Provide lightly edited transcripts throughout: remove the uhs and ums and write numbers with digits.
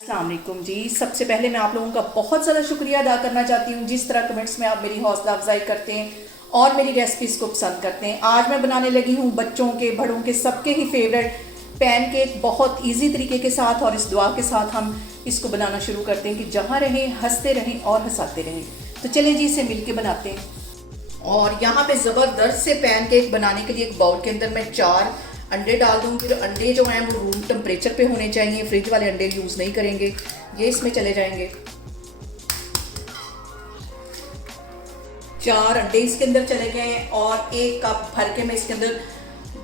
अस्सलाम वालेकुम जी। सबसे पहले मैं आप लोगों का बहुत ज़्यादा शुक्रिया अदा करना चाहती हूँ जिस तरह कमेंट्स में आप मेरी हौसला अफजाई करते हैं और मेरी रेसिपीज़ को पसंद करते हैं। आज मैं बनाने लगी हूँ बच्चों के, बड़ों के, सबके ही फेवरेट पैनकेक बहुत इजी तरीके के साथ, और इस दुआ के साथ हम इसको बनाना शुरू करते हैं कि जहाँ रहें हंसते रहें और हंसाते रहें। तो चलें जी, इसे मिल के बनाते हैं। और यहाँ पे ज़बरदस्त से पैनकेक बनाने के लिए एक बाउल के अंदर मैं 4 अंडे डाल दूँगी। और अंडे जो हैं वो रूम टेम्परेचर पे होने चाहिए, फ्रिज वाले अंडे यूज़ नहीं करेंगे। ये इसमें चले जाएंगे। 4 अंडे इसके अंदर चले गए हैं और 1 कप भर के मैं इसके अंदर,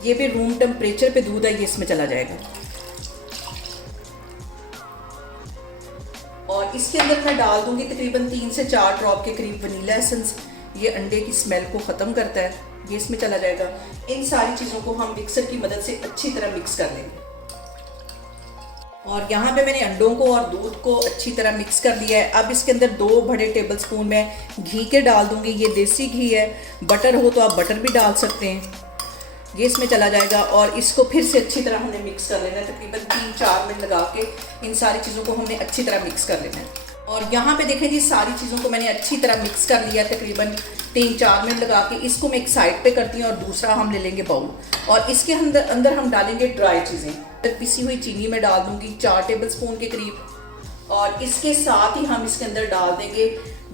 ये भी रूम टेम्परेचर पे दूध है, ये इसमें चला जाएगा। और इसके अंदर मैं डाल दूंगी तकरीबन 3 से 4 ड्रॉप के करीब वनीला एसेंस। ये अंडे की स्मेल को ख़त्म करता है, ये इसमें चला जाएगा। इन सारी चीज़ों को हम मिक्सर की मदद से अच्छी तरह मिक्स कर लेंगे। और यहाँ पे मैंने अंडों को और दूध को अच्छी तरह मिक्स कर लिया है। अब इसके अंदर 2 बड़े टेबलस्पून मैं घी के डाल दूंगी। ये देसी घी है, बटर हो तो आप बटर भी डाल सकते हैं। ये इसमें चला जाएगा और इसको फिर से अच्छी तरह हमने मिक्स कर लेना है। तकरीबन 3-4 मिनट लगा के इन सारी चीज़ों को हमने अच्छी तरह मिक्स कर लेना है। और यहाँ पे देखें जी, सारी चीज़ों को मैंने अच्छी तरह मिक्स कर लिया तकरीबन 3-4 मिनट लगा के। इसको मैं एक साइड पे करती हूँ और दूसरा हम ले लेंगे बाउल, और इसके अंदर हम डालेंगे ड्राई चीज़ें। पिसी हुई चीनी में डाल दूंगी 4 टेबलस्पून के करीब, और इसके साथ ही हम इसके अंदर डाल देंगे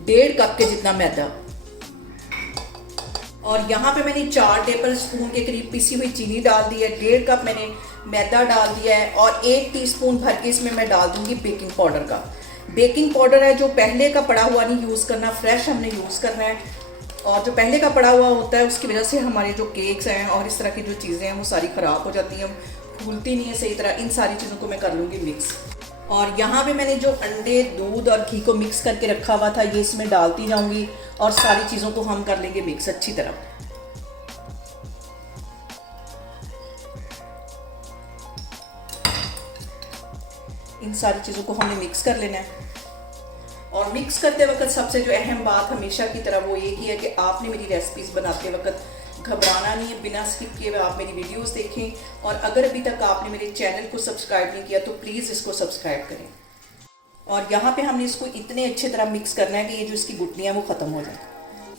1.5 कप के जितना मैदा। और यहाँ पे मैंने 4 टेबलस्पून के करीब पिसी हुई चीनी डाल दी है, 1.5 कप मैंने मैदा डाल दिया है, और 1 टीस्पून भर के इसमें मैं डाल दूंगी बेकिंग पाउडर का। बेकिंग पाउडर है जो पहले का पड़ा हुआ नहीं यूज़ करना, फ्रेश हमने यूज़ करना है। और जो पहले का पड़ा हुआ होता है उसकी वजह से हमारे जो केक्स हैं और इस तरह की जो चीज़ें हैं वो सारी ख़राब हो जाती हैं, फूलती नहीं है सही तरह। इन सारी चीज़ों को मैं कर लूँगी मिक्स। और यहाँ पे मैंने जो अंडे, दूध और घी को मिक्स करके रखा हुआ था, ये इसमें डालती जाऊँगी और सारी चीज़ों को हम कर लेंगे मिक्स अच्छी तरह। इन सारी चीज़ों को हमने मिक्स कर लेना है। और मिक्स करते वक्त सबसे जो अहम बात हमेशा की तरह वो ये की है कि आपने मेरी रेसिपीज़ बनाते वक्त घबराना नहीं है, बिना स्किप किए हुए आप मेरी वीडियोस देखें। और अगर अभी तक आपने मेरे चैनल को सब्सक्राइब नहीं किया तो प्लीज़ इसको सब्सक्राइब करें। और यहाँ पे हमने इसको इतने अच्छी तरह मिक्स करना है कि ये जो इसकी गुठलियाँ वो ख़त्म हो जाए।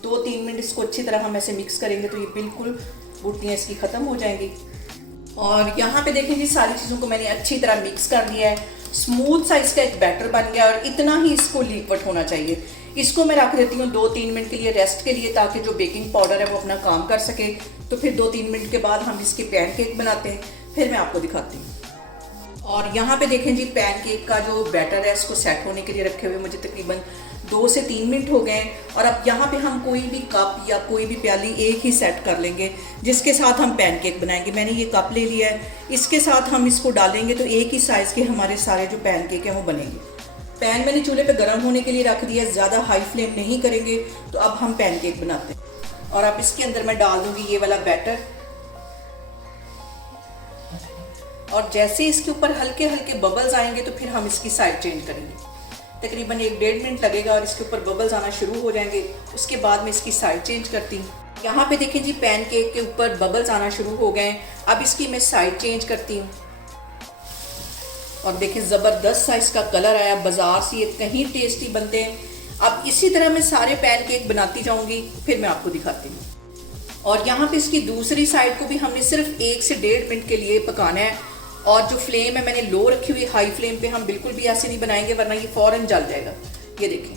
2-3 मिनट इसको अच्छी तरह हम ऐसे मिक्स करेंगे तो ये बिल्कुल गुठलियाँ इसकी ख़त्म हो जाएंगी। और यहाँ पे देखें जी, सारी चीज़ों को मैंने अच्छी तरह मिक्स कर लिया है। स्मूथ सा इसका एक बैटर बन गया और इतना ही इसको लिक्विड होना चाहिए। इसको मैं रख देती हूँ 2-3 मिनट के लिए रेस्ट के लिए, ताकि जो बेकिंग पाउडर है वो अपना काम कर सके। तो फिर 2-3 मिनट के बाद हम इसके पैनकेक बनाते हैं, फिर मैं आपको दिखाती हूँ। और यहाँ पे देखें जी, पैनकेक का जो बैटर है इसको सेट होने के लिए रखे हुए मुझे तकरीबन 2 से 3 मिनट हो गए। और अब यहाँ पे हम कोई भी कप या कोई भी प्याली एक ही सेट कर लेंगे जिसके साथ हम पैनकेक बनाएंगे। मैंने ये कप ले लिया है, इसके साथ हम इसको डालेंगे तो एक ही साइज़ के हमारे सारे जो पैनकेक हैं वो बनेंगे। पैन मैंने चूल्हे पे गर्म होने के लिए रख दिया, ज़्यादा हाई फ्लेम नहीं करेंगे। तो अब हम पैनकेक बनाते हैं। और अब इसके अंदर मैं डाल दूँगी ये वाला बैटर, और जैसे इसके ऊपर हल्के हल्के बबल्स आएंगे तो फिर हम इसकी साइड चेंज करेंगे। तकरीबन 1-1.5 मिनट लगेगा और इसके ऊपर बबल्स आना शुरू हो जाएंगे। उसके बाद मैं इसकी साइड चेंज करती हूँ। यहाँ पे देखें जी, पैनकेक के ऊपर बबल्स आना शुरू हो गए। अब इसकी मैं साइड चेंज करती हूँ और देखें ज़बरदस्त सा इसका कलर आया। बाजार से ये कहीं टेस्टी बनते हैं। अब इसी तरह मैं सारे पैनकेक बनाती जाऊँगी, फिर मैं आपको दिखाती हूँ। और यहाँ पे इसकी दूसरी साइड को भी हमने सिर्फ 1 से 1.5 मिनट के लिए पकाना है। और जो फ्लेम है मैंने लो रखी हुई, हाई फ्लेम पे हम बिल्कुल भी ऐसे नहीं बनाएंगे वरना ये फ़ौरन जल जाएगा। ये देखें,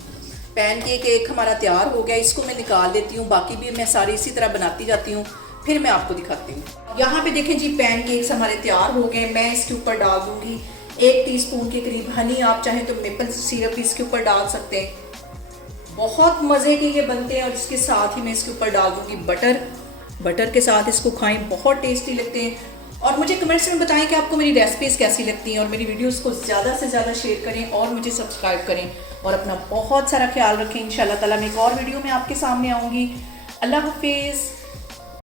पैनकेक एक हमारा तैयार हो गया। इसको मैं निकाल लेती हूँ, बाकी भी मैं सारी इसी तरह बनाती जाती हूँ, फिर मैं आपको दिखाती हूँ। यहाँ पे देखें जी, पैनकेक्स हमारे तैयार हो गए। मैं इसके ऊपर डाल दूँगी 1 टीस्पून के करीब हनी। आप चाहें तो मेपल सिरप भी इसके ऊपर डाल सकते हैं। बहुत मज़े के ये बनते हैं। और इसके साथ ही मैं इसके ऊपर डाल दूँगी बटर के साथ इसको खाएं, बहुत टेस्टी लगते हैं। और मुझे कमेंट्स में बताएं कि आपको मेरी रेसिपीज़ कैसी लगती हैं। और मेरी वीडियोस को ज़्यादा से ज़्यादा शेयर करें और मुझे सब्सक्राइब करें। और अपना बहुत सारा ख्याल रखें। इंशाल्लाह ताला मैं एक और वीडियो में आपके सामने आऊँगी। अल्लाह हाफिज़।